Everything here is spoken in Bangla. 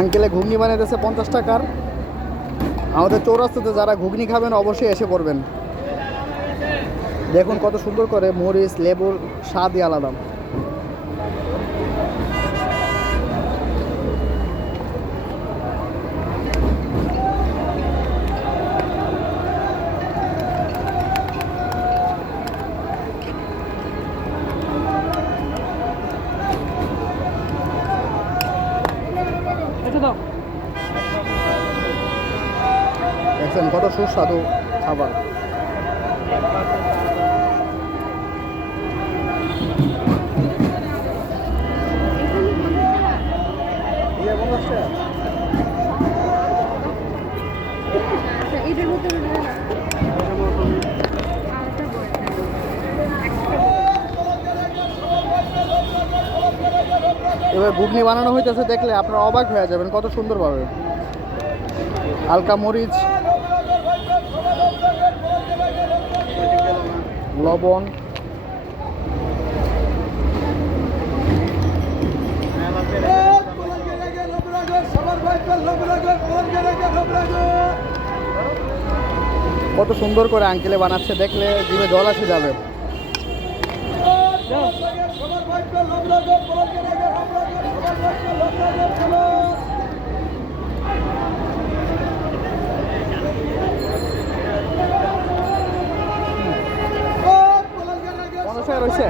আঙ্কেলে ঘুগনি বানাইতেছে 50 টাকার। আমাদের চৌরাস্তাতে যারা ঘুগনি খাবেন অবশ্যই এসে পড়বেন। দেখুন কত সুন্দর করে মরিচ লেবুর স্বাদই আলাদা। দেখছেন কত সুস্বাদু খাবার। এবার ঘুগনি বানানো হইতেছে দেখলে আপনারা অবাক হয়ে যাবেন কত সুন্দরভাবে। হালকা মরিচ, লবণ, কত সুন্দর করে আঙ্কেলে বানাচ্ছে দেখলে জিভে জল আসে যাবে। রয়েছে